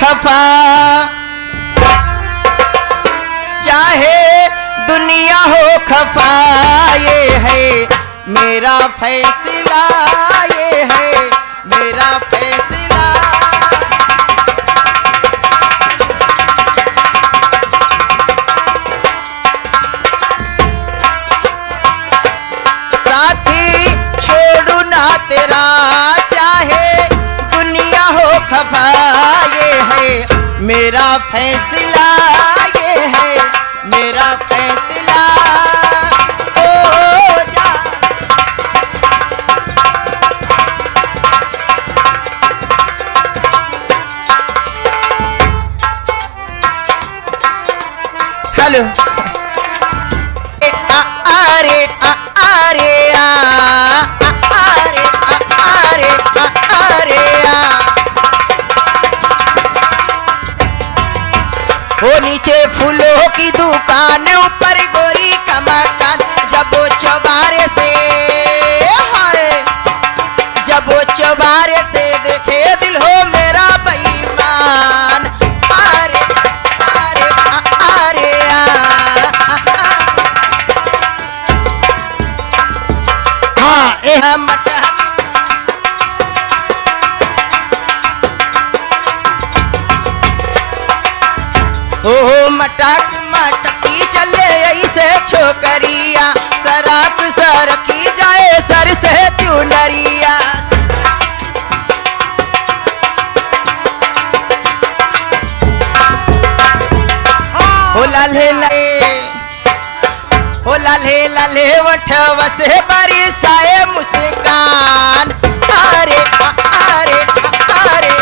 खफा, चाहे दुनिया हो खफा, ये है मेरा फैसला, ये है मेरा फैसला। साथी छोड़ू ना तेरा, चाहे दुनिया हो खफा, ये है मेरा फैसला, ये है मेरा फैसला। ओ जा हेलो अरे अरे अरे अरे अरे वो नीचे फूलों की दुकान, ऊपर गोरी का मकान, जब वो चौबारे से हाय, जब वो चौबारे से देखे दिल हो मेरा बेईमान। अरे अरे अरे हाँ मटा ओ मटक मटकी चले ऐसे छोकरिया, सराक सरकी जाए सर से चुनरिया। हो लाले हो लाले लाले वठव से बरसाए मुस्कान। अरे अरे अरे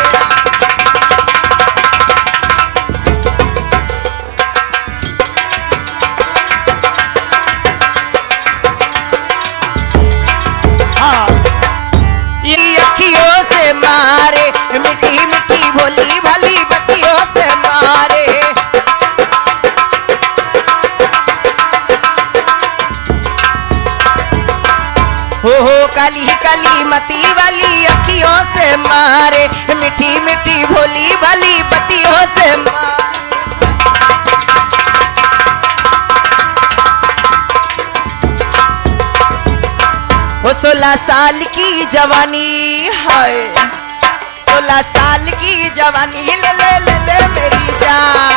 अखियों से मारे, मिठी मिठी भोली भली बत्तियों से मारे। हो काली काली मती वाली अखियों से मारे, मिठी मिठी भोली भली बत्तियों से मारे। वो 16 साल की जवानी है, 16 साल की जवानी ले ले ले ले मेरी जान।